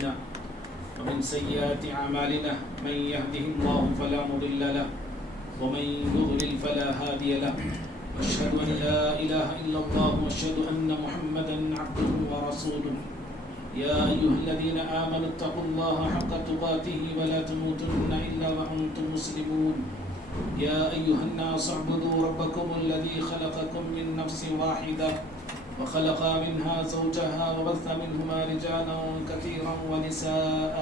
أنفسنا ومن سيئات أعمالنا من يهده الله فلا مضل له ومن يضلل فلا هادي له وأشهد أن لا إله إلا الله وأشهد أن محمدا عبده ورسوله يا أيها الذين آمنوا اتقوا الله حق تقاته ولا تموتن إلا وأنتم مسلمون يا أيها الناس اعبدوا ربكم الذي خلقكم من نفس واحدة وخلق منها زوجها وبث منهما رجالا كثيرا ونساء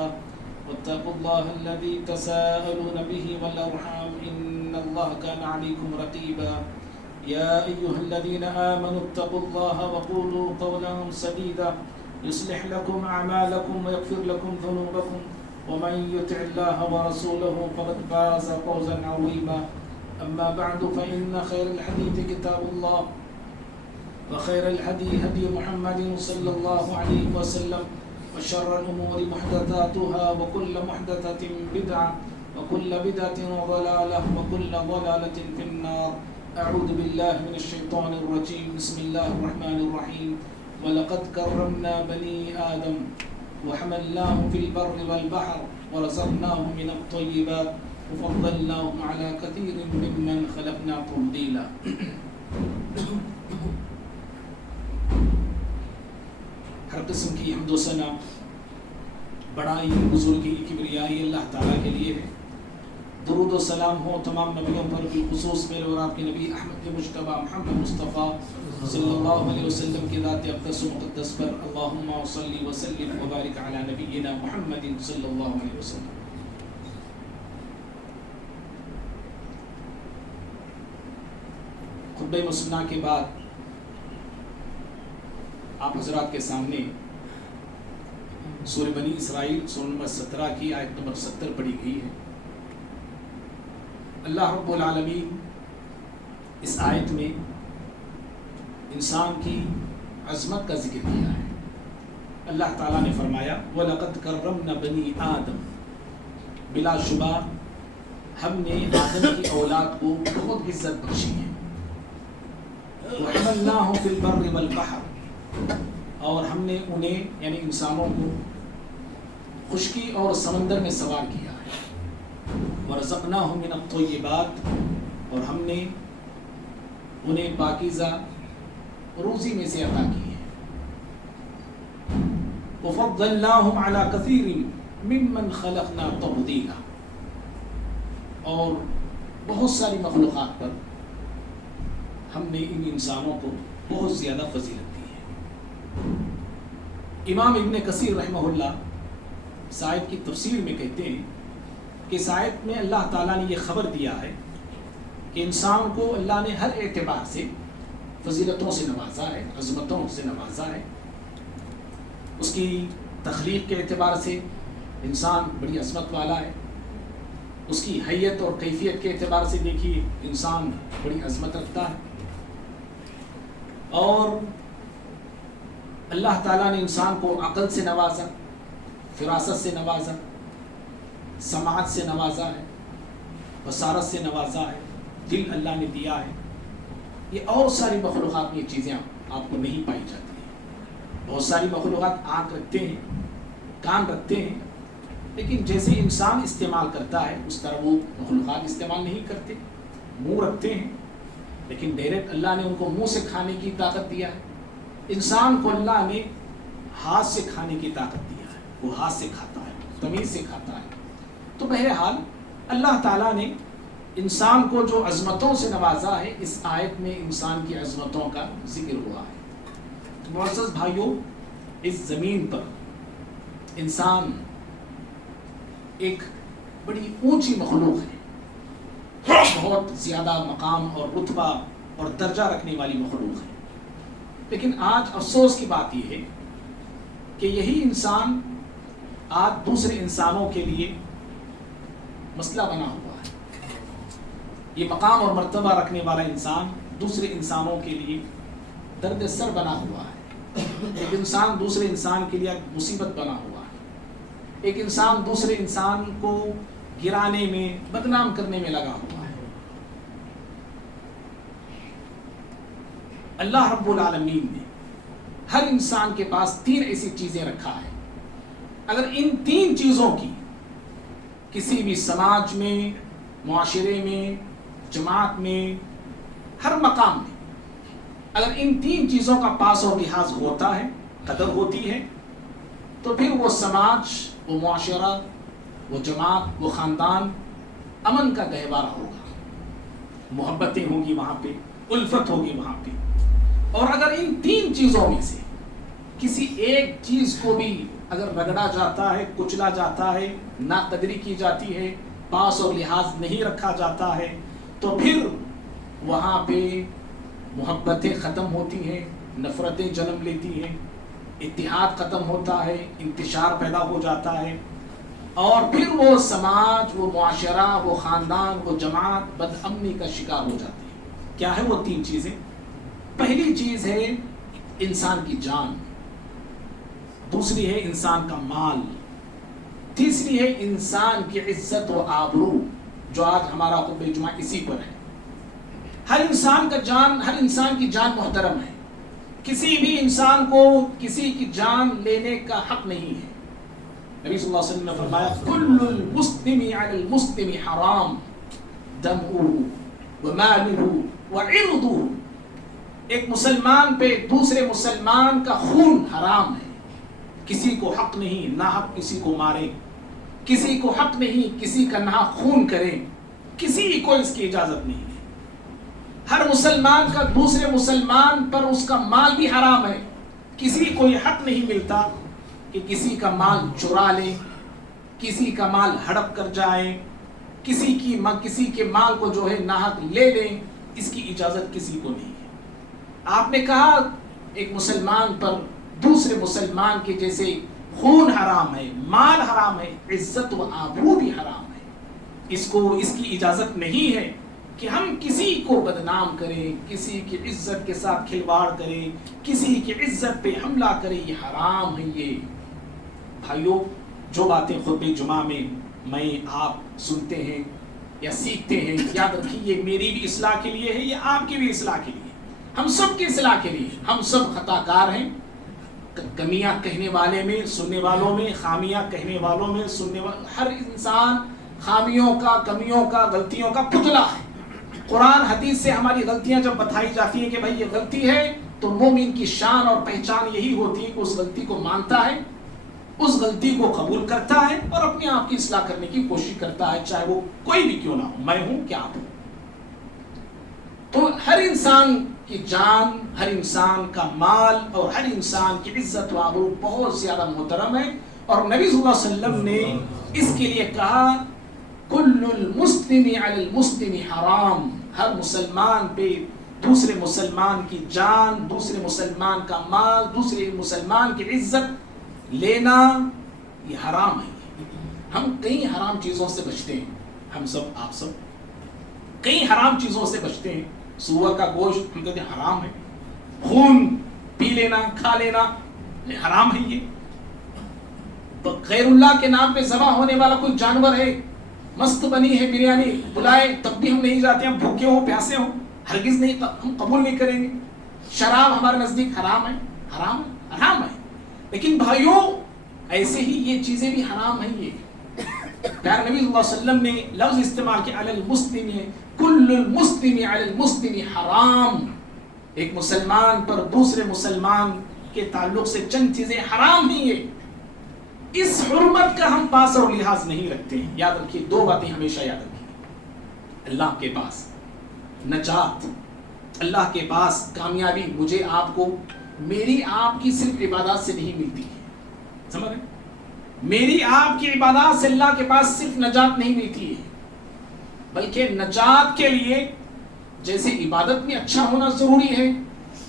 واتقوا الله الذي تساءلون به والأرحام إن الله كان عليكم رقيبا يا أيها الذين آمنوا اتقوا الله وقولوا قولا سديدا يصلح لكم أعمالكم ويغفر لكم ذنوبكم ومن يطع الله ورسوله فقد فاز فوزا عظيما أما بعد فإن خير الحديث كتاب الله وخير الهدي هدي محمد صلى الله عليه وسلم وشر الأمور محدثاتها وكل محدثة بدعة وكل بدعة ضلالة وكل ضلالة في النار أعوذ بالله من الشيطان الرجيم بسم الله الرحمن الرحيم ولقد كرمنا بني آدم وحملناهم في البر والبحر ورزقناهم من الطيبات وفضلناهم على كثير ممن خلقنا تفضيلا ہر قسم کی حمد و ثنا بڑائی بزرگی کبریائی اللہ تعالیٰ کے لیے ہے. درود و سلام ہو تمام نبیوں پر بالخصوص میرے اور آپ کے نبی احمد مجتبیٰ محمد مصطفیٰ صلی اللہ علیہ وسلم کی ذات اقدس و مقدس پر. اللہم صلی وسلم وبارک علی نبینا محمد صلی اللہ علیہ وسلم. خطبہ مسنہ کے بعد آپ حضرات کے سامنے سورہ بنی اسرائیل سورہ نمبر 17 کی آیت نمبر 70 پڑھی گئی ہے. اللہ رب العالمین اس آیت میں انسان کی عظمت کا ذکر کیا ہے. اللہ تعالیٰ نے فرمایا وَلَقَدْ كَرَّمْنَا بَنِي آدم، بلا شبہ ہم نے آدم کی اولاد کو بہت عزت بخشی ہے. وَحَمَلْنَاهُمْ فِي الْبَرِّ وَالْبَحْرِ، اور ہم نے انہیں یعنی انسانوں کو خشکی اور سمندر میں سوار کیا ہے. وَرَزَقْنَاهُمْ مِنَ الطَّيِّبَاتِ، اور ہم نے انہیں پاکیزہ روزی میں سے عطا کی ہے. وَفَضَّلْنَاهُمْ عَلَى كَثِيرٍ مِّمَّنْ خَلَقْنَا تَفْضِيلًا، اور بہت ساری مخلوقات پر ہم نے ان انسانوں کو بہت زیادہ فضیلت دی ہے. امام ابن کثیر رحمہ اللہ اس آیت کی تفسیر میں کہتے ہیں کہ اس آیت میں اللہ تعالیٰ نے یہ خبر دیا ہے کہ انسان کو اللہ نے ہر اعتبار سے فضیلتوں سے نوازا ہے، عظمتوں سے نوازا ہے. اس کی تخلیق کے اعتبار سے انسان بڑی عظمت والا ہے. اس کی حیت اور کیفیت کے اعتبار سے دیکھیے انسان بڑی عظمت رکھتا ہے. اور اللہ تعالیٰ نے انسان کو عقل سے نوازا، فراست سے نوازا، سماعت سے نوازا ہے، بصارت سے نوازا ہے، دل اللہ نے دیا ہے. یہ اور ساری مخلوقات میں یہ چیزیں آپ کو نہیں پائی جاتی ہیں. بہت ساری مخلوقات آنکھ رکھتے ہیں، کان رکھتے ہیں، لیکن جیسے انسان استعمال کرتا ہے اس طرح وہ مخلوقات استعمال نہیں کرتے. منہ رکھتے ہیں لیکن ڈائریکٹ اللہ نے ان کو منہ سے کھانے کی طاقت دیا ہے. انسان کو اللہ نے ہاتھ سے کھانے کی طاقت دیا ہے، وہ ہاتھ سے کھاتا ہے، تمیز سے کھاتا ہے. تو بہرحال اللہ تعالیٰ نے انسان کو جو عظمتوں سے نوازا ہے اس آیت میں انسان کی عظمتوں کا ذکر ہوا ہے. معزز بھائیوں، اس زمین پر انسان ایک بڑی اونچی مخلوق ہے، بہت زیادہ مقام اور رتبہ اور درجہ رکھنے والی مخلوق ہے. لیکن آج افسوس کی بات یہ ہے کہ یہی انسان آج دوسرے انسانوں کے لیے مسئلہ بنا ہوا ہے. یہ مقام اور مرتبہ رکھنے والا انسان دوسرے انسانوں کے لیے درد سر بنا ہوا ہے. ایک انسان دوسرے انسان کے لیے مصیبت بنا ہوا ہے. ایک انسان دوسرے انسان کو گرانے میں، بدنام کرنے میں لگا ہوا ہے. اللہ رب العالمین نے ہر انسان کے پاس 3 ایسی چیزیں رکھا ہے اگر ان تین چیزوں کی کسی بھی سماج میں، معاشرے میں، جماعت میں، ہر مقام میں اگر ان تین چیزوں کا پاس و لحاظ ہوتا ہے، قدر ہوتی ہے، تو پھر وہ سماج، وہ معاشرہ، وہ جماعت، وہ خاندان امن کا گہوارہ ہوگا، محبتیں ہوں گی وہاں پہ، الفت ہوگی وہاں پہ۔ اور اگر ان تین چیزوں میں سے کسی ایک چیز کو بھی اگر رگڑا جاتا ہے، کچلا جاتا ہے، ناقدری کی جاتی ہے، پاس اور لحاظ نہیں رکھا جاتا ہے، تو پھر وہاں پہ محبتیں ختم ہوتی ہیں، نفرتیں جنم لیتی ہیں، اتحاد ختم ہوتا ہے، انتشار پیدا ہو جاتا ہے، اور پھر وہ سماج، وہ معاشرہ، وہ خاندان، وہ جماعت بد امنی کا شکار ہو جاتی ہے۔ کیا ہے وہ تین چیزیں؟ پہلی چیز ہے انسان کی جان، دوسری ہے انسان کا مال، تیسری ہے انسان کی عزت و آبرو، جو آج ہمارا خطبہ جمعہ اسی پر ہے۔ ہر انسان کی جان محترم ہے، کسی بھی انسان کو کسی کی جان لینے کا حق نہیں ہے۔ نبی صلی اللہ علیہ وسلم نے فرمایا کل المسلم علی المسلم حرام دمہ ومالہ وعرضہ، ایک مسلمان پہ دوسرے مسلمان کا خون حرام ہے، کسی کو حق نہیں ناحق کسی کو مارے، کسی کو حق نہیں کسی کا ناحق خون کرے، کسی کو اس کی اجازت نہیں ہے۔ ہر مسلمان کا دوسرے مسلمان پر اس کا مال بھی حرام ہے، کسی کو یہ حق نہیں ملتا کہ کسی کا مال چرا لے، کسی کا مال ہڑپ کر جائے، کسی کے مال کو جو ہے ناحق لے لیں، اس کی اجازت کسی کو نہیں ہے۔ آپ نے کہا ایک مسلمان پر دوسرے مسلمان کے جیسے خون حرام ہے، مال حرام ہے، عزت و آبرو بھی حرام ہے، اس کی اجازت نہیں ہے کہ ہم کسی کو بدنام کریں، کسی کی عزت کے ساتھ کھلواڑ کریں، کسی کی عزت پہ حملہ کریں، یہ حرام ہے۔ یہ بھائیوں، جو باتیں خطبہ جمعہ میں آپ سنتے ہیں یا سیکھتے ہیں، یاد رکھیے یہ میری بھی اصلاح کے لیے ہے، یہ آپ کی بھی اصلاح کے لیے، ہم سب کی اصلاح کے لیے۔ ہم سب خطا کار ہیں، کمیاں کہنے والے میں، سننے والوں میں، خامیاں کہنے والوں میں، ہر انسان خامیوں کا، کمیوں کا، غلطیوں کا پتلا ہے۔ قرآن حدیث سے ہماری غلطیاں جب بتائی جاتی ہیں کہ بھائی یہ غلطی ہے، تو مومن کی شان اور پہچان یہی ہوتی ہے کہ اس غلطی کو مانتا ہے، اس غلطی کو قبول کرتا ہے اور اپنے آپ کی اصلاح کرنے کی کوشش کرتا ہے، چاہے وہ کوئی بھی کیوں نہ ہو، میں ہوں کیا آپ ہوں۔ تو ہر انسان کی جان، ہر انسان کا مال اور ہر انسان کی عزت و آبرو بہت زیادہ محترم ہے، اور نبی صلی اللہ علیہ وسلم نے اس کے لیے کہا کل المسلم علی المسلم حرام، ہر مسلمان پہ دوسرے مسلمان کی جان، دوسرے مسلمان کا مال، دوسرے مسلمان کی عزت لینا یہ حرام ہے۔ ہم کئی حرام چیزوں سے بچتے ہیں، ہم سب، آپ سب کئی حرام چیزوں سے بچتے ہیں۔ سور کا گوشت ہم کہتے ہیں حرام ہے، خون پی لینا، کھا لینا حرام ہے۔ یہ غیر اللہ کے نام پہ ذبح ہونے والا کوئی جانور ہے، مست بنی ہے بریانی، بلائے تب بھی ہم نہیں جاتے، ہم بھوکے ہوں پیاسے ہوں، ہرگز نہیں، ہم قبول نہیں کریں گے۔ شراب ہمارے نزدیک حرام ہے، حرام ہے، حرام ہے۔ لیکن بھائیوں ایسے ہی یہ چیزیں بھی حرام ہیں۔ یہ پیارے نبی صلی اللہ علیہ وسلم نے لفظ استعمال کیا علی المسلم، کل المسلم علی المسلم حرام، ایک مسلمان پر دوسرے مسلمان کے تعلق سے چند چیزیں حرام ہیں۔ یہ اس حرمت کا ہم پاس اور لحاظ نہیں رکھتے ہیں۔ یاد رکھیے دو باتیں ہمیشہ یاد رکھیے، اللہ کے پاس نجات، اللہ کے پاس کامیابی مجھے آپ کو میری آپ کی صرف عبادات سے نہیں ملتی ہے، سمجھ رہے؟ میری آپ کی عبادات سے اللہ کے پاس صرف نجات نہیں ملتی ہے، بلکہ نجات کے لیے جیسے عبادت میں اچھا ہونا ضروری ہے،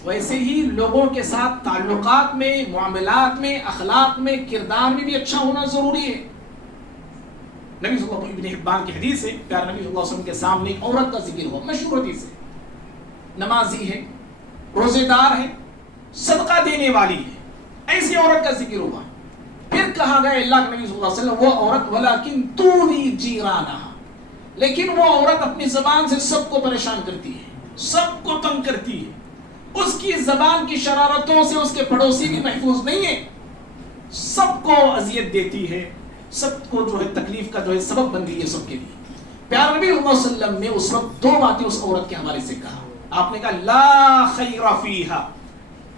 ویسے ہی لوگوں کے ساتھ تعلقات میں، معاملات میں، اخلاق میں، کردار میں بھی اچھا ہونا ضروری ہے۔ نبی صلی اللہ علیہ وسلم ابن حبان کی حدیث ہے، پیارے نبی صلی اللہ علیہ وسلم کے سامنے ایک عورت کا ذکر ہوا، مشہور حدیث ہے، نمازی ہے، روزے دار ہے، صدقہ دینے والی ہے، ایسی عورت کا ذکر ہوا۔ پھر کہا گیا اللہ کے نبی صلی اللہ علیہ وسلم وہ عورت ولیکن تؤذی جیرانہا، لیکن وہ عورت اپنی زبان سے سب کو پریشان کرتی ہے، سب کو تنگ کرتی ہے، اس کی زبان کی شرارتوں سے اس کے پڑوسی بھی محفوظ نہیں ہے۔ سب کو اذیت دیتی ہے، سب کو جو ہے تکلیف کا جو ہے سبب بن گئی ہے سب کے لیے. پیارے نبی صلی اللہ علیہ وسلم نے اس وقت دو باتیں اس عورت کے حوالے سے کہا. آپ نے کہا لا خیر فیہا،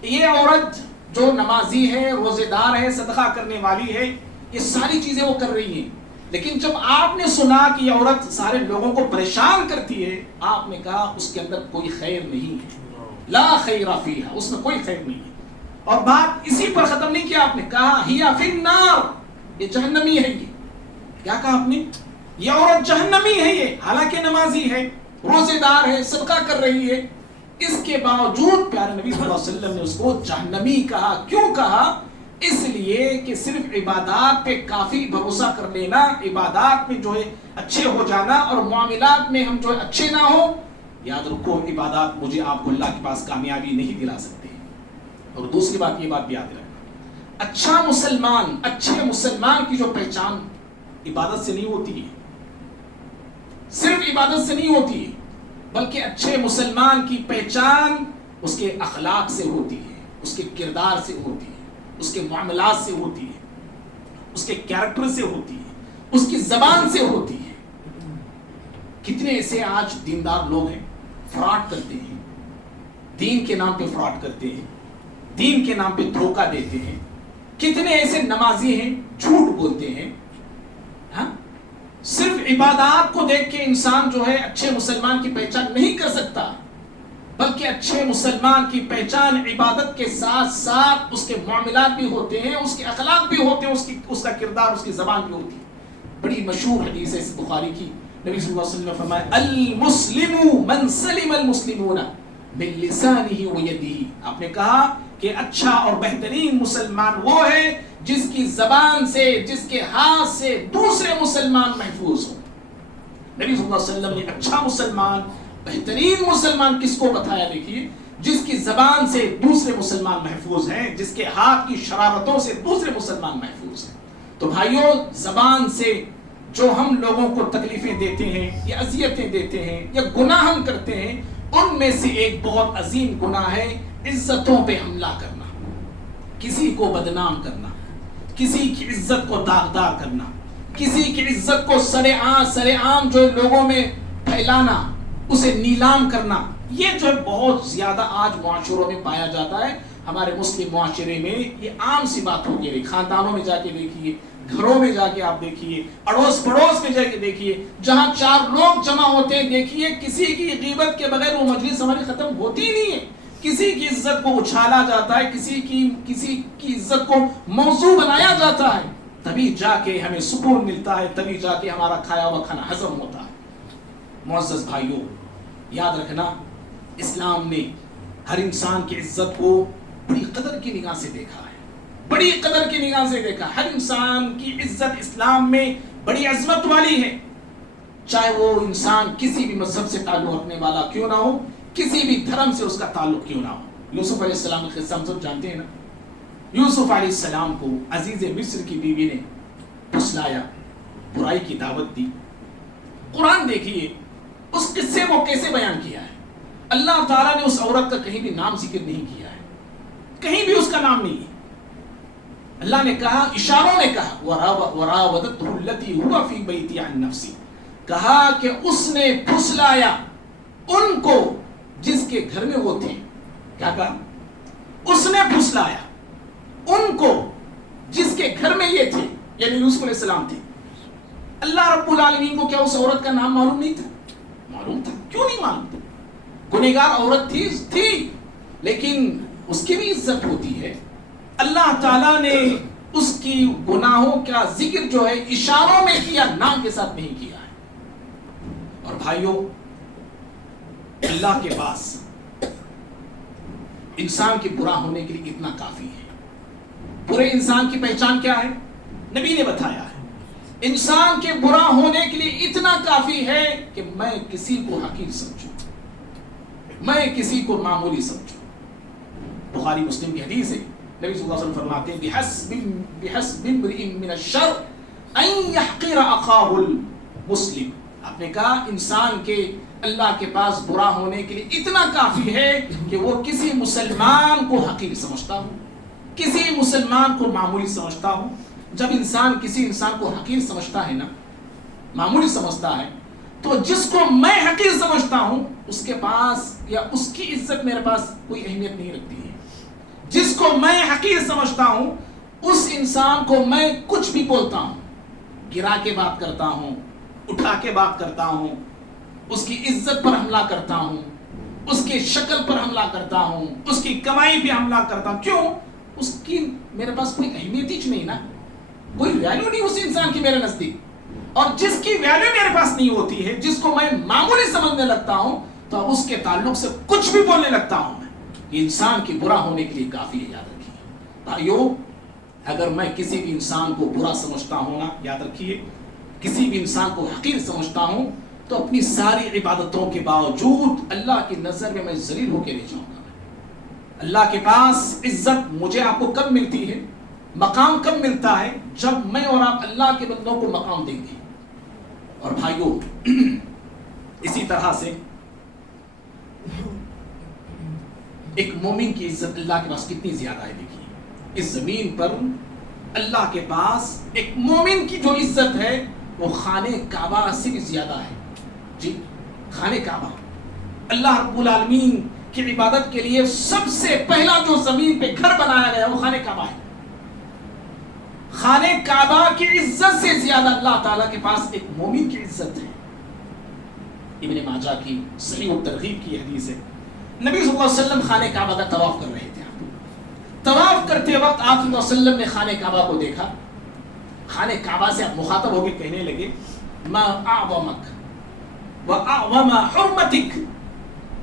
یہ عورت جو نمازی ہے، روزے دار ہے، صدقہ کرنے والی ہے، یہ ساری چیزیں وہ کر رہی ہیں، لیکن جب آپ نے سنا کہ یہ عورت سارے لوگوں کو پریشان کرتی ہے، آپ نے کہا اس کے اندر کوئی خیر نہیں ہے. لا خیر فیہا، اس میں کوئی خیر نہیں ہے. اور بات اسی پر ختم نہیں کیا، آپ نے کہا ہی فی النار، یہ جہنمی ہے. یہ کیا کہا آپ نے؟ یہ عورت جہنمی ہے. یہ حالانکہ نمازی ہے، روزے دار ہے، صدقہ کر رہی ہے، اس کے باوجود پیارے نبی صلی اللہ علیہ وسلم نے اس کو جہنمی کہا. کیوں کہا؟ اس لیے کہ صرف عبادات پہ کافی بھروسہ کر لینا، عبادات میں جو ہے اچھے ہو جانا اور معاملات میں ہم جو ہے اچھے نہ ہو، یاد رکھو عبادات مجھے آپ کو اللہ کے پاس کامیابی نہیں دلا سکتے. اور دوسری بات، یہ بات بھی یاد رکھنا، اچھا مسلمان، اچھے مسلمان کی جو پہچان عبادت سے نہیں ہوتی ہے، صرف عبادت سے نہیں ہوتی ہے، بلکہ اچھے مسلمان کی پہچان اس کے اخلاق سے ہوتی ہے، اس کے کردار سے ہوتی ہے، اس کے معاملات سے ہوتی ہے، اس کے کیریکٹر سے ہوتی ہے، اس کی زبان سے ہوتی ہے. کتنے ایسے آج دیندار لوگ ہیں فراڈ کرتے ہیں، دین کے نام پہ فراڈ کرتے ہیں، دین کے نام پہ دھوکہ دیتے ہیں. کتنے ایسے نمازی ہیں جھوٹ بولتے ہیں. ہاں، صرف عبادات کو دیکھ کے انسان جو ہے اچھے مسلمان کی پہچان نہیں کر سکتا، بلکہ اچھے مسلمان کی پہچان عبادت کے ساتھ ساتھ اس کے معاملات بھی ہوتے ہیں، اس کے اخلاق بھی ہوتے ہیں، اس کا کردار، اس کی زبان بھی ہوتی ہے. بڑی مشہور حدیث ہے اس بخاری کی. نبی صلی اللہ علیہ وسلم نے فرمایا المسلم من سلم المسلمون من لسانه ويده. آپ نے کہا کہ اچھا اور بہترین مسلمان وہ ہے جس کی زبان سے، جس کے ہاتھ سے دوسرے مسلمان محفوظ ہوں. نبی صلی اللہ علیہ وسلم نے اچھا مسلمان، بہترین مسلمان کس کو بتایا؟ دیکھیے، جس کی زبان سے دوسرے مسلمان محفوظ ہیں، جس کے ہاتھ کی شرارتوں سے دوسرے مسلمان محفوظ ہیں. تو بھائیوں، زبان سے جو ہم لوگوں کو تکلیفیں دیتے ہیں یا اذیتیں دیتے ہیں یا گناہ ہم کرتے ہیں، ان میں سے ایک بہت عظیم گناہ ہے عزتوں پہ حملہ کرنا، کسی کو بدنام کرنا، کسی کی عزت کو داغدار کرنا، کسی کی عزت کو سر عام جو لوگوں میں پھیلانا، اسے نیلام کرنا. یہ جو ہے بہت زیادہ آج معاشروں میں پایا جاتا ہے. ہمارے مسلم معاشرے میں یہ عام سی بات ہو گئی. خاندانوں میں جا کے دیکھیے، گھروں میں جا کے آپ دیکھیے، اڑوس پڑوس میں جا کے دیکھیے، جہاں 4 لوگ جمع ہوتے ہیں، دیکھیے کسی کی غیبت کے بغیر وہ مجلس ہماری ختم ہوتی ہی نہیں ہے. کسی کی عزت کو اچھالا جاتا ہے، کسی کی عزت کو موضوع بنایا جاتا ہے، تبھی جا کے ہمیں سکون ملتا ہے، تبھی جا کے ہمارا کھایا ہوا کھانا ہضم ہوتا ہے. معزز بھائیوں، یاد رکھنا، اسلام نے ہر انسان کی عزت کو بڑی قدر کی نگاہ سے دیکھا ہے، بڑی قدر کی نگاہ سے دیکھا. ہر انسان کی عزت اسلام میں بڑی عظمت والی ہے، چاہے وہ انسان کسی بھی مذہب سے تعلق رکھنے والا کیوں نہ ہو، کسی بھی دھرم سے اس کا تعلق کیوں نہ ہو. یوسف علیہ السلام کا قصہ ہم سب جانتے ہیں نا. یوسف علیہ السلام کو عزیز مصر کی بیوی نے پھسلایا، برائی کی دعوت دی. قرآن دیکھیے اس قصے کو کیسے بیان کیا ہے. اللہ تعالیٰ نے اس عورت کا کہیں بھی نام ذکر نہیں کیا ہے، کہیں بھی اس کا نام نہیں ہے. اللہ نے کہا، اشاروں نے کہا وراودته التي هو في بيتها عن نفسه، کہا کہ اس نے پھسلایا ان کو جس کے گھر میں وہ تھے. کیا کہا؟ اس نے پھسلایا ان کو جس کے گھر میں یہ تھے، یعنی یوسف علیہ السلام تھے. اللہ رب العالمین کو کیا اس عورت کا نام معلوم نہیں تھا؟ معلوم تھا. کیوں نہیں معلوم تھا؟ گنہگار عورت تھی، لیکن اس کی بھی عزت ہوتی ہے. اللہ تعالیٰ نے اس کی گناہوں کا ذکر جو ہے اشاروں میں کیا، نام کے ساتھ نہیں کیا ہے. اور بھائیوں، اللہ کے پاس انسان کے برا ہونے کے لیے اتنا کافی ہے. برے انسان کی پہچان کیا ہے؟ نبی نے بتایا ہے. انسان کے برا ہونے کے لیے اتنا کافی ہے کہ میں کسی کو حقیر سمجھوں، میں کسی کو معمولی سمجھوں. بخاری مسلم کی حدیث ہے، نبی صلی اللہ علیہ وسلم فرماتے ہیں بحسب امرئ من الشر ان يحقر اخاه المسلم. آپ نے کہا انسان کے اللہ کے پاس برا ہونے کے لیے اتنا کافی ہے کہ وہ کسی مسلمان کو حقیر سمجھتا ہو، کسی مسلمان کو معمولی سمجھتا ہوں. جب انسان کسی انسان کو حقیر سمجھتا ہے نا، معمولی سمجھتا ہے، تو جس کو میں حقیر سمجھتا ہوں اس کے پاس یا اس کی عزت میرے پاس کوئی اہمیت نہیں رکھتی ہے. جس کو میں حقیر سمجھتا ہوں اس انسان کو میں کچھ بھی بولتا ہوں، گرا کے بات کرتا ہوں، اٹھا کے بات کرتا ہوں، اس کی عزت پر حملہ کرتا ہوں، اس کی شکل پر حملہ کرتا ہوں، اس کی کمائی پہ حملہ کرتا ہوں. کیوں؟ اس کی میرے پاس کوئی اہمیت ہی نہیں نا، کوئی ویلیو نہیں اس انسان کی میرے نزدیک. اور جس کی ویلیو میرے پاس نہیں ہوتی ہے، جس کو میں معمولی سمجھنے لگتا ہوں، تو اس کے تعلق سے کچھ بھی بولنے لگتا ہوں میں. یہ انسان کی برا ہونے کے لیے کافی ہے، یاد رکھیے بھائیو. اگر میں کسی بھی انسان کو برا سمجھتا ہوں نا، یاد رکھیے، کسی بھی انسان کو حقیر سمجھتا ہوں، تو اپنی ساری عبادتوں کے باوجود اللہ کی نظر میں ذلیل ہو کے رہ جاؤں گا. اللہ کے پاس عزت مجھے آپ کو کب ملتی ہے، مقام کب ملتا ہے؟ جب میں اور آپ اللہ کے بندوں کو مقام دیں گے. اور بھائیو اسی طرح سے ایک مومن کی عزت اللہ کے پاس کتنی زیادہ ہے. دیکھیے اس زمین پر اللہ کے پاس ایک مومن کی جو عزت ہے وہ خانہ کعبہ سے بھی زیادہ ہے. جی، خانہ کعبہ اللہ رب العالمین کی عبادت کے لیے سب سے پہلا جو زمین پہ گھر بنایا گیا وہ خانہ کعبہ ہے. خانہ کعبہ کی عزت سے زیادہ اللہ تعالیٰ کے پاس ایک مومن کی عزت ہے. ابن ماجہ کی صحیح و ترغیب کی حدیث ہے، نبی صلی اللہ علیہ وسلم خانہ کعبہ کا طواف کر رہے تھے. طواف کرتے وقت آپ صلی اللہ علیہ وسلم نے خانہ کعبہ کو دیکھا. خانہ کعبہ سے آپ مخاطب ہو کے کہنے لگے ما اعظمک و اعظم حرمتک.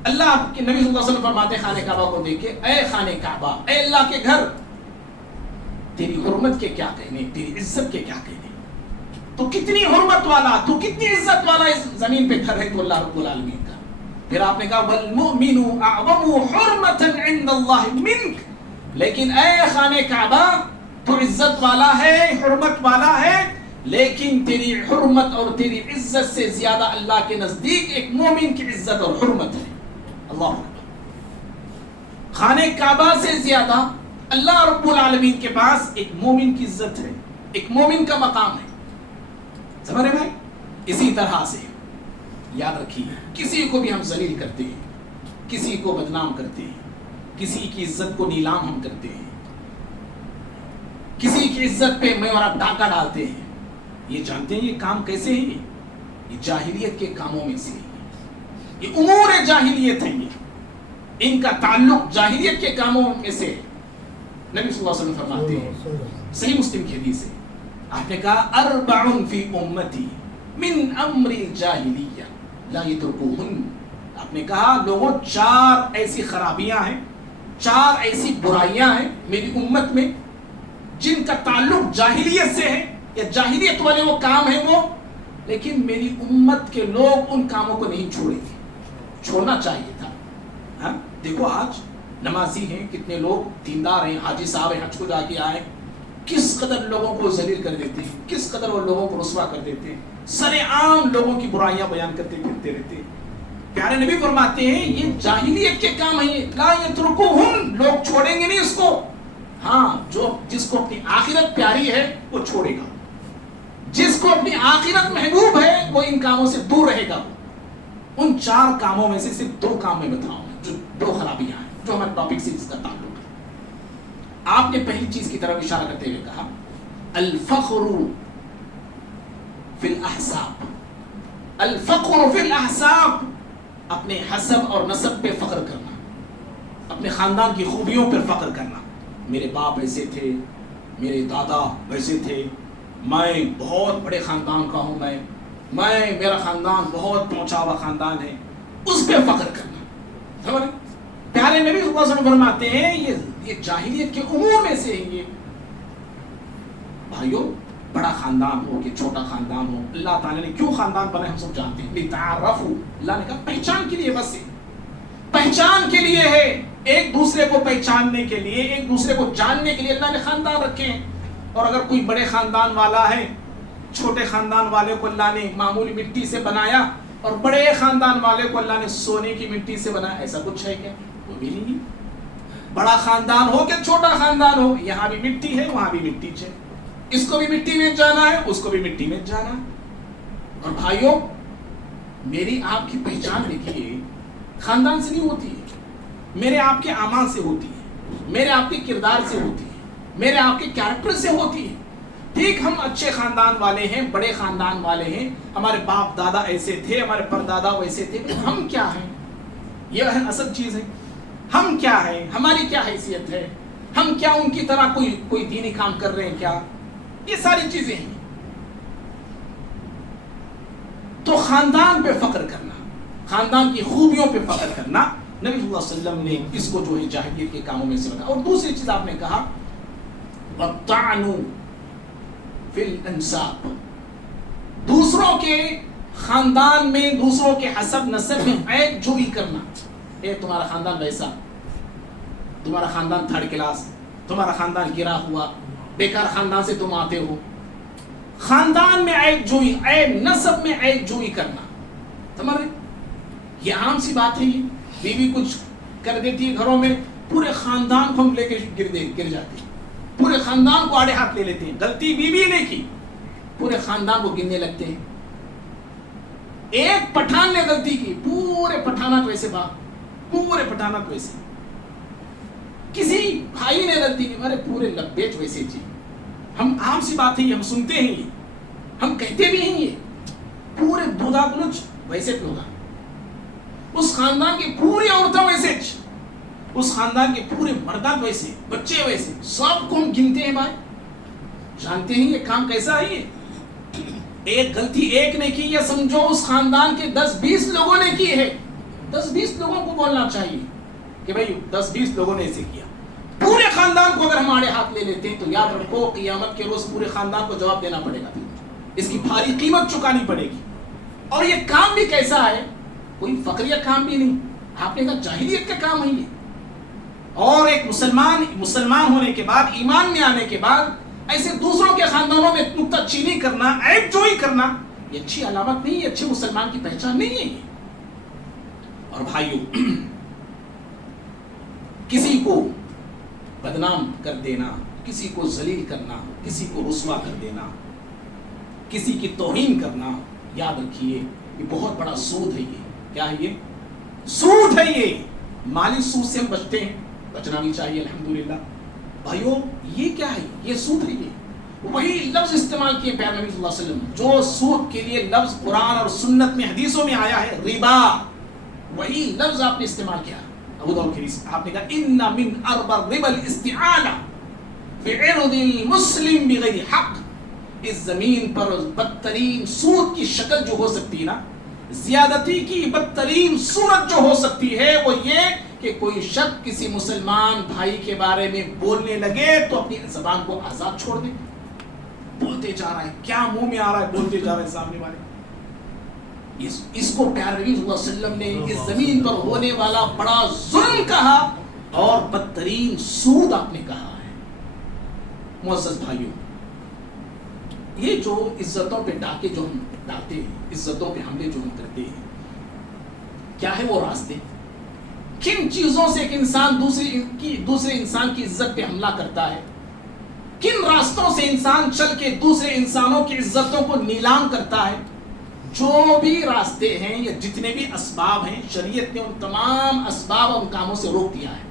اللہ کے نبی صلی اللہ علیہ وسلم فرماتے ہیں خانہ کعبہ کو دیکھ کے، اے خانہ کعبہ، اے اللہ کے گھر، تیری حرمت کے کیا کہنے، تیری عزت کے کیا کہنے. تو کتنی حرمت والا، تو کتنی عزت والا اس زمین پہ گھر ہے تو اللہ رب العالمین کا. پھر آپ نے کہا والمؤمن اعظم حرمتا عند اللہ منک. لیکن اے خانہ کعبہ، تو عزت والا ہے، حرمت والا ہے، لیکن تیری حرمت اور تیری عزت سے زیادہ اللہ کے نزدیک ایک مومن کی عزت اور حرمت ہے. اللہ اکبر. خانہ کعبہ سے زیادہ اللہ رب العالمین کے پاس ایک مومن کی عزت ہے، ایک مومن کا مقام ہے. سمجھ رہے بھائی؟ اسی طرح سے یاد رکھیے، کسی کو بھی ہم ذلیل کرتے ہیں، کسی کو بدنام کرتے ہیں، کسی کی عزت کو نیلام ہم کرتے ہیں، کسی کی عزت پہ میں اور آپ ڈاکہ ڈالتے ہیں، یہ جانتے ہیں یہ کام کیسے ہیں؟ یہ جاہلیت کے کاموں میں سے، یہ امور جاہلیت ہیں، ان کا تعلق جاہلیت کے کاموں میں سے. نبی صلی اللہ علیہ وسلم فرماتے ہیں، صحیح مسلم کی حدیث ہے، آپ نے کہا اربع فی امتی من امر الجاہلیہ لا یترکوہن. آپ نے کہا لوگوں، 4 ایسی خرابیاں ہیں، 4 ایسی برائیاں ہیں میری امت میں جن کا تعلق جاہلیت سے ہے، یا جاہلیت والے وہ کام ہیں وہ، لیکن میری امت کے لوگ ان کاموں کو نہیں چھوڑیں گے. چھوڑنا چاہیے تھا. ہاں دیکھو آج نمازی ہیں، کتنے لوگ دیندار ہیں، حاجی صاحب ہیں، حج کو جا کے آئے، کس قدر لوگوں کو ذلیل کر دیتے ہیں، کس قدر وہ لوگوں کو رسوا کر دیتے ہیں، سر عام لوگوں کی برائیاں بیان کرتے پھرتے رہتے ہیں. پیارے نبی فرماتے ہیں یہ جاہلیت کے کام ہیں، لا یترکوہن، لوگ چھوڑیں گے نہیں اس کو. ہاں جس کو اپنی آخرت پیاری ہے وہ چھوڑے گا، جس کو اپنی آخرت محبوب ہے وہ ان کاموں سے دور رہے گا. ان 4 کاموں میں سے صرف 2 کام میں بتاؤں، جو 2 خرابیاں ہیں جو ہمارے ٹاپک سے اس کا تعلق ہے. آپ نے پہلی چیز کی طرف اشارہ کرتے ہوئے کہا الفخر فی الاحساب. الفخر فی الاحساب، اپنے حسب اور نسب پہ فخر کرنا، اپنے خاندان کی خوبیوں پر فخر کرنا. میرے باپ ایسے تھے، میرے دادا ویسے تھے، میں بہت بڑے خاندان کا ہوں، میرا خاندان بہت پہنچا ہوا خاندان ہے، اس پہ فخر کرنا. سمجھ؟ پیارے نبی صلی اللہ علیہ وسلم فرماتے ہیں یہ جاہلیت کے امور میں سے ہیں. یہ بھائیو، بڑا خاندان ہو کہ چھوٹا خاندان ہو، اللہ تعالیٰ نے کیوں خاندان بنائے ہم سب جانتے ہیں. لِتَعَارَفُوا، اللہ نے کہا پہچان کے لیے، بس پہچان کے لیے ہے، ایک دوسرے کو پہچاننے کے لیے، ایک دوسرے کو جاننے کے لیے اللہ نے خاندان رکھے ہیں. اور اگر کوئی بڑے خاندان والا ہے، چھوٹے خاندان والے کو اللہ نے معمولی مٹی سے بنایا اور بڑے خاندان والے کو اللہ نے سونے کی مٹی سے بنایا، ایسا کچھ ہے کیا؟ وہ بھی نہیں. بڑا خاندان ہو کہ چھوٹا خاندان ہو، یہاں بھی مٹی ہے وہاں بھی مٹی ہے، اس کو بھی مٹی میں جانا ہے اس کو بھی مٹی میں جانا ہے۔ اور بھائیوں، میری آپ کی پہچان دیکھیے خاندان سے نہیں ہوتی ہے، میرے آپ کے اعمال سے ہوتی ہے، میرے آپ کے کردار سے ہوتی ہے، میرے آپ کے کیریکٹر سے ہوتی ہے۔ ٹھیک، ہم اچھے خاندان والے ہیں، بڑے خاندان والے ہیں، ہمارے باپ دادا ایسے تھے، ہمارے پردادا ویسے تھے، ہم کیا ہیں؟ یہ اصل چیز ہے، ہم کیا ہیں، ہماری کیا حیثیت ہے، ہم کیا ان کی طرح کوئی دینی کام کر رہے ہیں کیا؟ یہ ساری چیزیں ہیں۔ تو خاندان پہ فخر کرنا، خاندان کی خوبیوں پہ فخر کرنا، نبی صلی اللہ علیہ وسلم نے اس کو جو ہے جاہلیت کے کاموں میں سے بتایا۔ اور دوسری چیز آپ نے کہا وَالطَّعْنُ فِي الْأَنْسَابِ، دوسروں کے خاندان میں، دوسروں کے حسب نسب میں عیب جوئی کرنا۔ اے تمہارا خاندان ویسا، تمہارا خاندان تھرڈ کلاس، تمہارا خاندان گرا ہوا، بیکار خاندان سے تم آتے ہو۔ خاندان میں عیب جوئی، عیب نسب میں عیب جوئی کرنا، سمجھ رہے؟ یہ عام سی بات ہے، یہ بیوی کچھ کر دیتی ہے گھروں میں، پورے خاندان کو ہم لے کے گر جاتے ہیں، پورے خاندان کو آڑے ہاتھ لے لیتے ہیں۔ غلطی بیوی نے کی، پورے خاندان کو گننے لگتے ہیں۔ ایک پٹھان نے غلطی کی، پورے پٹھانات ویسے پورے پٹھانات ویسے۔ کسی بھائی نے غلطی کی، ہمارے پورے لبیٹ ویسے جی۔ ہم عام سی بات ہے یہ، ہم سنتے ہیں یہ، ہم کہتے بھی ہیں یہ، پورے دودھا گلچ ویسے پہ ہوگا، اس خاندان کی پوری عورتیں ویسے، اس خاندان کے پورے مردان ویسے، بچے ویسے، سب کو ہم گنتے ہیں بھائی، جانتے ہیں یہ کام کیسا ہے۔ یہ ایک غلطی ایک نے کی، یا سمجھو اس خاندان کے 10-20 لوگوں نے کی ہے، 10-20 لوگوں کو بولنا چاہیے کہ بھائی 10-20 لوگوں نے ایسے کیا۔ پورے خاندان کو اگر ہم آڑے ہاتھ لے لیتے ہیں تو یاد رکھو قیامت کے روز پورے خاندان کو جواب دینا پڑے گا، اس کی بھاری قیمت چکانی پڑے گی۔ اور یہ کام بھی کیسا ہے، کوئی فقریہ کام بھی نہیں، آپ نے کہا جاہلیت کا کام ہے یہ۔ اور ایک مسلمان ہونے کے بعد، ایمان میں آنے کے بعد ایسے دوسروں کے خاندانوں میں نکتہ چینی کرنا، عیب جوئی کرنا، یہ اچھی علامت نہیں ہے، اچھے مسلمان کی پہچان نہیں ہے یہ۔ اور بھائیوں، کسی کو بدنام کر دینا، کسی کو ذلیل کرنا، کسی کو رسوا کر دینا، کسی کی توہین کرنا، یاد رکھیے یہ بہت بڑا سود ہے۔ یہ کیا ہے؟ یہ سود ہے، یہ مالی سود سے ہم بچتے ہیں، بچنا بھی چاہیے الحمدللہ۔ بھائیوں یہ کیا ہے؟ یہ سود ہے۔ یہ وہی لفظ استعمال کیے پیارے نبی صلی اللہ علیہ وسلم جو سود کے لیے لفظ قرآن اور سنت میں حدیثوں میں آیا ہے، ربا، وہی لفظ آپ نے استعمال کیا۔ ابو داؤد کی حدیث آپ نے کہا ان من اربع الربا الاستعانہ بعرض المسلم بغیر حق۔ اس زمین پر بدترین سود کی شکل جو ہو سکتی ہے نا، زیادتی کی بدترین صورت جو ہو سکتی ہے، وہ یہ کہ کوئی شخص کسی مسلمان بھائی کے بارے میں بولنے لگے تو اپنی زبان کو آزاد چھوڑ دے، بولتے جا رہا ہے، کیا منہ میں آ رہا ہے بولتے جا رہے ہیں سامنے والے۔ اس کو پیارے نبی صلی اللہ علیہ وسلم نے اس زمین پر ہونے والا بڑا ظلم کہا اور بدترین سود آپ نے کہا ہے۔ معزز بھائیوں، یہ جو عزتوں پہ ڈاکے جو ہم ڈالتے ہیں، عزتوں پہ حملے جو ہم کرتے ہیں، کیا ہے وہ راستے؟ کن چیزوں سے ایک انسان دوسرے انسان کی عزت پہ حملہ کرتا ہے؟ کن راستوں سے انسان چل کے دوسرے انسانوں کی عزتوں کو نیلام کرتا ہے؟ جو بھی راستے ہیں یا جتنے بھی اسباب ہیں، شریعت نے ان تمام اسباب اور کاموں سے روک دیا ہے۔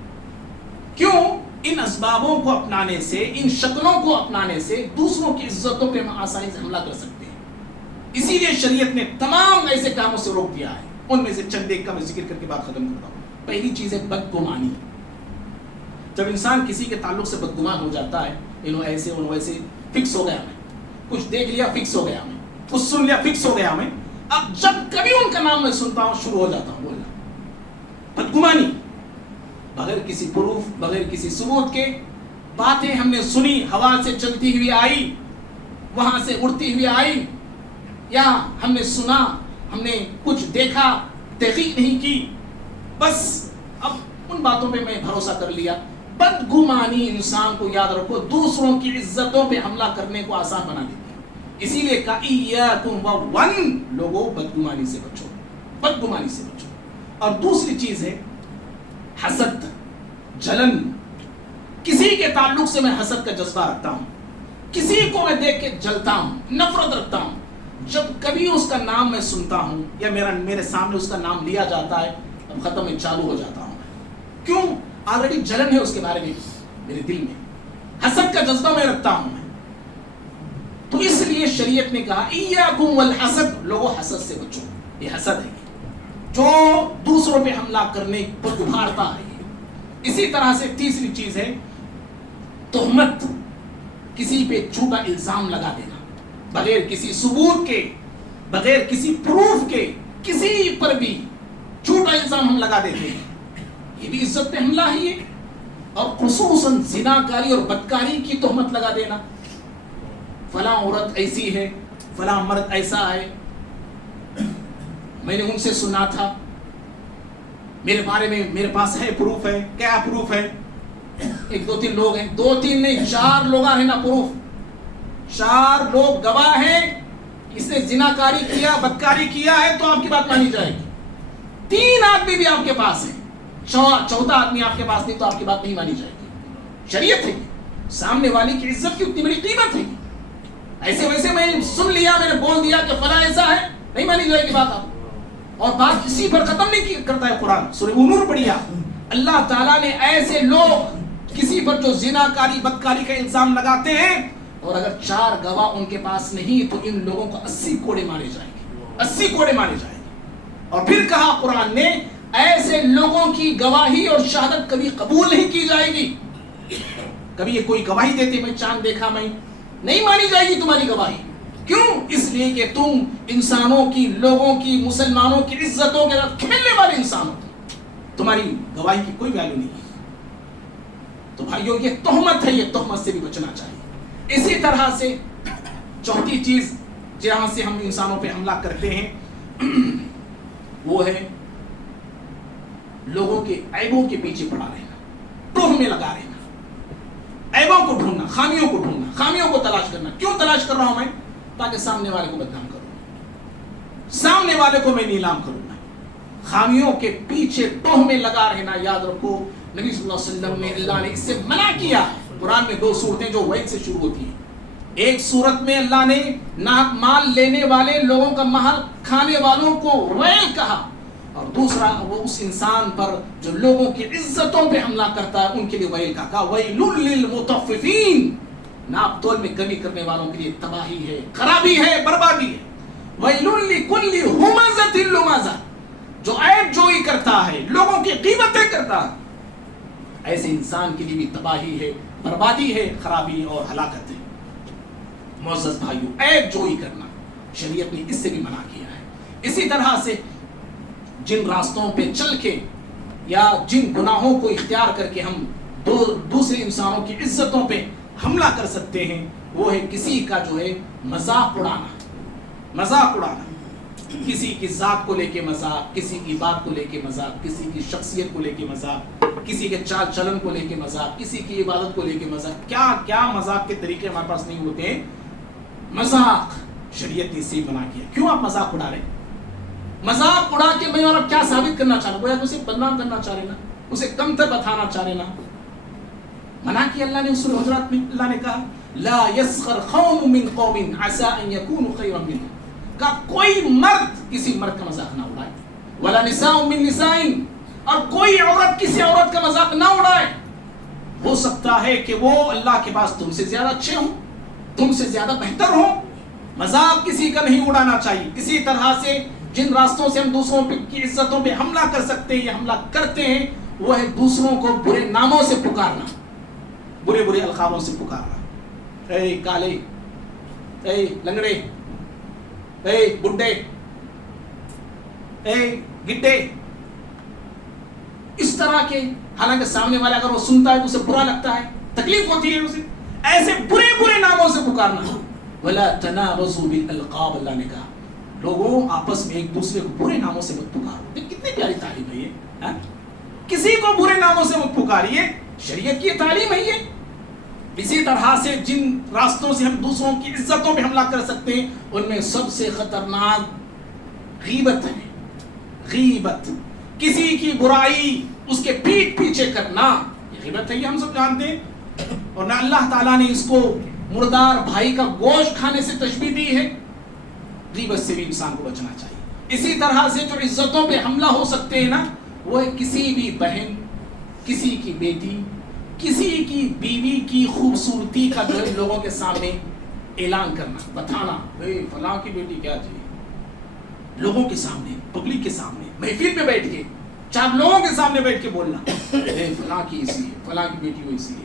کیوں؟ ان اسبابوں کو اپنانے سے، ان شکلوں کو اپنانے سے دوسروں کی عزتوں پہ ہم آسانی سے حملہ کر سکتے ہیں۔ اسی لیے شریعت نے تمام ایسے کاموں سے روک دیا ہے۔ ان میں سے چند ایک کا میں ذکر کر کے بات ختم کرتا ہوں۔ پہلی چیز ہے بدگمانی۔ جب انسان کسی کے تعلق سے بدگمان ہو جاتا ہے، انہوں ایسے انہوں ویسے، فکس ہو گیا ہمیں، کچھ دیکھ لیا فکس ہو گیا ہمیں، کچھ سن لیا فکس ہو گیا ہمیں، اب جب کبھی ان کا نام میں سنتا ہوں شروع ہو جاتا ہوں بولنا۔ بدگمانی، بغیر کسی پروف، بغیر کسی ثبوت کے باتیں ہم نے سنی، ہوا سے چلتی ہوئی آئی، وہاں سے اڑتی ہوئی آئی، یا ہم نے سنا، ہم نے کچھ دیکھا، تحقیق نہیں کی، بس اب ان باتوں پہ میں بھروسہ کر لیا۔ بدگمانی انسان کو، یاد رکھو، دوسروں کی عزتوں پہ حملہ کرنے کو آسان بنا دیتی ہے۔ اسی لیے کہا ایاکم والظن، لوگوں بدگمانی سے بچو، بدگمانی سے بچو۔ اور دوسری چیز ہے حسد، جلن، کسی کے تعلق سے میں حسد کا جذبہ رکھتا ہوں، کسی کو میں دیکھ کے جلتا ہوں، نفرت رکھتا ہوں، جب کبھی اس کا نام میں سنتا ہوں یا میرے سامنے اس کا نام لیا جاتا ہے، اب ختم میں چالو ہو جاتا ہوں. کیوں؟ آلریڈی جلن ہے اس کے بارے میں میرے دل میں، حسد کا جذبہ میں رکھتا ہوں میں. تو اس لیے شریعت نے کہا ایاکم والحسد، لوگوں حسد سے بچو. یہ حسد ہے جو دوسروں پہ حملہ کرنے پر ابھارتا ہے. اسی طرح سے تیسری چیز ہے تہمت، کسی پہ جھوٹا الزام لگا دینا بغیر کسی ثبوت کے، بغیر کسی پروف کے، کسی پر بھی جھوٹا الزام ہم لگا دیتے ہیں. یہ بھی عزت پہ حملہ ہی ہے. اور خصوصاً زناکاری اور بدکاری کی تہمت لگا دینا، فلاں عورت ایسی ہے، فلاں مرد ایسا ہے، میں نے ان سے سنا تھا، میرے بارے میں میرے پاس ہے پروف ہے. کیا پروف ہے؟ ایک دو تین لوگ ہیں، دو تین نہیں 4 لوگ ہیں نا پروف، 4 لوگ گواہ ہیں اس نے زناکاری کیا، بدکاری کیا ہے تو آپ کی بات مانی جائے گی. 3 آدمی بھی آپ کے پاس ہیں، چوتھا آدمی آپ کے پاس نہیں تو آپ کی بات نہیں مانی جائے گی. شریعت ہے، سامنے والی کی عزت کی اتنی بڑی قیمت ہے. ایسے ویسے میں سن لیا، میں نے بول دیا کہ فلاں ایسا ہے، نہیں مانی جائے گی بات آپ. اور بات کسی پر ختم نہیں کرتا ہے قرآن. سورہ نور پڑھیا، اللہ تعالیٰ نے ایسے لوگ کسی پر جو زناکاری بدکاری کا الزام لگاتے ہیں اور اگر 4 گواہ ان کے پاس نہیں تو ان لوگوں کو 80 کوڑے مارے جائیں گے، 80 کوڑے مارے جائیں گے. اور پھر کہا قرآن نے ایسے لوگوں کی گواہی اور شہادت کبھی قبول نہیں کی جائے گی. کبھی یہ کوئی گواہی دیتے میں چاند دیکھا میں، نہیں مانی جائے گی تمہاری گواہی. کیوں؟ اس لیے کہ تم انسانوں کی، لوگوں کی، مسلمانوں کی عزتوں کے ساتھ کھیلنے والے انسان ہو، تمہاری گواہی کی کوئی ویلیو نہیں ہے. تو بھائیو یہ تہمت ہے، یہ تہمت سے بھی بچنا چاہیے. اسی طرح سے چوتھی چیز جہاں سے ہم انسانوں پہ حملہ کرتے ہیں وہ ہے لوگوں کے عیبوں کے پیچھے پڑا رہنا، تہمیں لگا رہنا، عیبوں کو ڈھونڈنا، خامیوں کو ڈھونڈنا، خامیوں کو تلاش کرنا. کیوں تلاش کر رہا ہوں میں؟ تاکہ سامنے والے کو بدنام کروں، سامنے والے کو میں نیلام کروں. خامیوں کے پیچھے تہمیں لگا رہنا. یاد رکھو نبی صلی اللہ علیہ وسلم نے، اللہ نے اس سے منع کیا. قرآن میں 2 صورتیں جو ویل سے شروع ہوتی ہیں. ایک صورت میں اللہ نے ناحق مال لینے والے لوگوں کا مال کھانے والوں کو ویل کہا، اور دوسرا وہ اس انسان پر جو لوگوں کی عزتوں پہ حملہ کرتا ہے ان کے لیے ویل کہا ویل للمطففین. ناپ تول میں کمی کرنے والوں کے لیے تباہی ہے، خرابی ہے، بربادی ہے. ویل لکل ہمزۃ لمزہ، جو عیب جوئی کرتا ہے، لوگوں کی قیمتیں کرتا ہے، ایسے انسان کے لیے بھی تباہی ہے، بربادی ہے، خرابی اور ہلاکت ہے. معزز بھائیو، عیب جوئی کرنا شریعت نے اس سے بھی منع کیا ہے. اسی طرح سے جن راستوں پہ چل کے یا جن گناہوں کو اختیار کر کے ہم دوسرے انسانوں کی عزتوں پہ حملہ کر سکتے ہیں وہ ہے کسی کا جو ہے مذاق اڑانا. مذاق اڑانا، کسی کی ذات کو لے کے مذاق، کسی کی بات کو لے کے مذاق، کسی کی شخصیت کو لے کے مذاق، کسی کے چال چلن کو لے کے مذاق، کسی کی عبادت کو لے کے مذاق. کیا کیا مذاق کے طریقے ہمارے پاس نہیں ہوتے ہیں. مذاق شریعت نے اسے منع کیا. کیوں آپ مذاق اڑا رہے ہیں؟ مذاق اڑا کے میں اور اب کیا ثابت کرنا چاہ رہا ہوں؟ اسے بدنام کرنا چاہ رہے نا، اسے کمتر بتانا چاہ رہے نا. منع کیا اللہ نے. سورہ حجرات میں اللہ نے کہا لا يسخر قوم من قوم عسى ان يكونوا خيرا منهم. کہ کوئی مرد کسی مرد کا مذاق نہ اڑائے، ولا نساء من نساء، اور کوئی عورت کسی عورت کا مذاق نہ اڑائے. ہو سکتا ہے کہ وہ اللہ کے پاس تم سے زیادہ اچھے ہوں، تم سے زیادہ بہتر ہوں. مذاق کسی کا نہیں اڑانا چاہیے. اسی طرح سے جن راستوں سے ہم دوسروں کی عزتوں پہ حملہ کر سکتے ہیں یا حملہ کرتے ہیں وہ ہے دوسروں کو برے ناموں سے پکارنا، برے برے القابوں سے پکارنا. اے کالے، اے لنگڑے، اے بڈھے، اے گڈے، اس طرح کے. حالانکہ سامنے والا اگر وہ سنتا ہے تو اسے برا لگتا ہے، تکلیف ہوتی ہے اسے. ایسے برے برے ناموں سے پکارنا. ولا تنابزوا بالالقاب، اللہ نے کہا لوگوں آپس میں ایک دوسرے کو برے ناموں سے مت پکارو. کتنی پیاری تعلیم ہے یہ. کسی کو برے ناموں سے مت پکاریے، شریعت کی تعلیم ہے یہ. اسی طرح سے جن راستوں سے ہم دوسروں کی عزتوں پہ حملہ کر سکتے ہیں ان میں سب سے خطرناک غیبت ہے. غیبت، کسی کی برائی اس کے پیٹھ پیچھے کرنا، غیبت ہے یہ ہم سب جانتے ہیں، اور نہ اللہ تعالیٰ نے اس کو مردار بھائی کا گوشت کھانے سے تشبیہ دی ہے. غیبت سے بھی انسان کو بچنا چاہیے. اسی طرح سے جو عزتوں پہ حملہ ہو سکتے ہیں نا، وہ ہے کسی بھی بہن، کسی کی بیٹی، کسی کی بیوی کی خوبصورتی کا جو ہے لوگوں کے سامنے اعلان کرنا، بتانا فلاں کی بیٹی کیا چاہیے، لوگوں کے سامنے، پبلک کے سامنے، محفل میں بیٹھ کے 4 لوگوں کے سامنے بیٹھ کے بولنا فلاں کی ایسی ہے، فلاں کی بیٹی وہ ایسی ہے.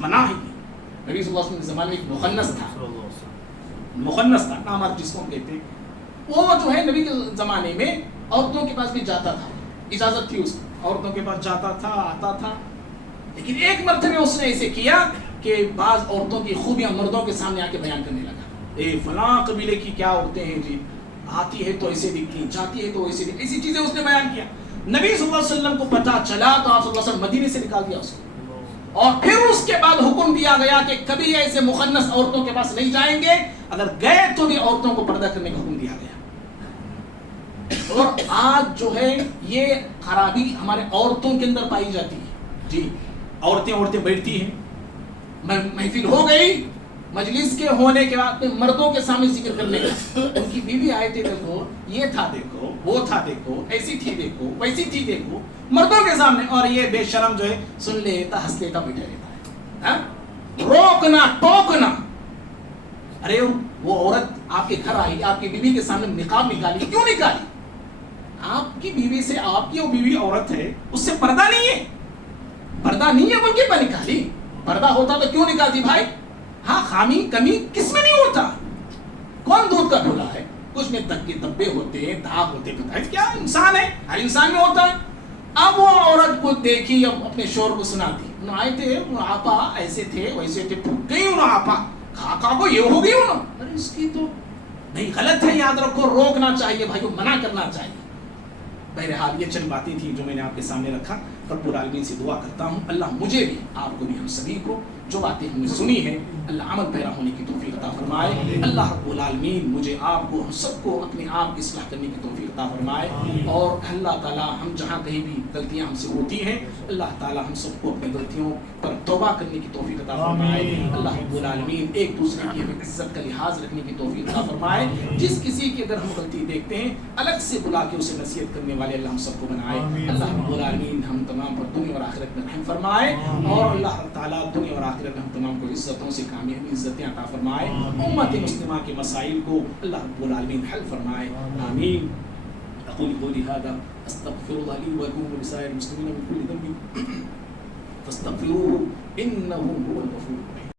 منع ہے. نبی صلی اللہ علیہ وسلم کے زمانے میں ایک مخنث تھا، نامرد جس کو ہم کہتے ہیں، وہ جو ہے نبی کے زمانے میں عورتوں کے پاس بھی جاتا تھا، اجازت تھی اس کو، عورتوں کے پاس جاتا تھا، آتا تھا. لیکن ایک مرتبہ اس نے ایسے کیا کہ بعض عورتوں کی خوبیاں مردوں کے سامنے آ کے بیان کرنے لگا. فلاں قبیلے کی کیا عورتیں ہیں جی، آتی ہے تو ایسے دکھتی، جاتی ہے تو ایسے دکھتی، ایسی چیزیں اس نے بیان کیا. نبی صلی اللہ علیہ وسلم کو پتہ چلا تو آپ صلی اللہ علیہ وسلم مدینے سے نکال دیا اس کو. اور پھر اس کے بعد حکم دیا گیا کہ کبھی ایسے مخنث عورتوں کے پاس نہیں جائیں گے، اگر گئے تو بھی عورتوں کو پردہ کرنے کا حکم دیا گیا. اور آج جو ہے یہ خرابی ہمارے عورتوں کے اندر پائی جاتی ہے. جی عورتیں بیٹھتی ہیں، محفل ہو گئی، مجلس کے ہونے کے بعد مردوں کے سامنے ذکر کرنے کا، ان کی بیوی آئے تھے، دیکھو یہ تھا، دیکھو وہ تھا، دیکھو ایسی تھی، دیکھو ویسی تھی، دیکھو مردوں کے سامنے. اور یہ بے شرم جو ہے سن لیتا، ہنس لیتا، بیٹھا رہتا ہے. روکنا ٹوکنا. ارے وہ عورت آپ کے گھر آئی، آپ کی بیوی کے سامنے نقاب نکالی، کیوں نکالی؟ آپ کی بیوی سے، آپ کی وہ بیوی عورت ہے، اس سے پردہ نہیں ہے، پردہ نہیں ہے، بلکہ میں نکالی. پردہ ہوتا تو کیوں نکالتی بھائی؟ ہاں خامی کمی کس میں نہیں ہوتا؟ کون دودھ کا ڈھولا ہے؟ کچھ میں تک کے دبے ہوتے ہیں، داغ ہوتے ہیں، کیا انسان ہے، ہر انسان میں ہوتا ہے. اب وہ عورت کو دیکھی، اب اپنے شوہر کو سناتی، آئے تھے آپا ایسے تھے ویسے تھے، پھک گئی انہوں آپا، کھا کو یہ ہو گئی انہوں. ارے اس کی تو نہیں، غلط ہے، یاد رکھو، روکنا چاہیے بھائیو، منع کرنا چاہیے. بہرحال یہ چند باتیں تھیں جو میں نے آپ کے سامنے رکھا. رب العالمین سے دعا کرتا ہوں اللہ مجھے بھی، آپ کو بھی، ہم سبھی کو جو باتیں ہم نے سنی ہیں اللہ عمل پیرا ہونے کی توفیق عطا فرمائے. اللہ رب العالمین مجھے، آپ کو، ہم سب کو اپنے آپ کی اصلاح کرنے کی توفیق عطا فرمائے. اور اللہ تعالیٰ ہم جہاں کہیں بھی غلطیاں ہم سے ہوتی ہیں، اللہ تعالیٰ ہم سب کو اپنی غلطیوں پر توبہ کرنے کی توفیق عطا فرمائے. اللہ رب العالمین ایک دوسرے کی ہمیں عزت کا لحاظ رکھنے کی توفیق عطا فرمائے. جس کسی کی اگر ہم غلطی دیکھتے ہیں الگ سے بلا کے اسے نصیحت کرنے والے اللہ ہم سب کو بنائے. اللہ رب العالمین ہم تمام پر دنیا اور آخرت میں رحم فرمائے. اور اللہ تعالیٰ دنیا اور آخرت میں ہم تمام کو عزتوں سے کامیابی، عزتیں عطا فرمائے. امت مسلمہ کے مسائل کو اللہ رب العالمین حل فرمائے. آمین. اقول قولی هذا استغفر الله لي ولكم ولسائر المسلمين من كل ذنب فاستغفروه انه هو الغفور الرحيم.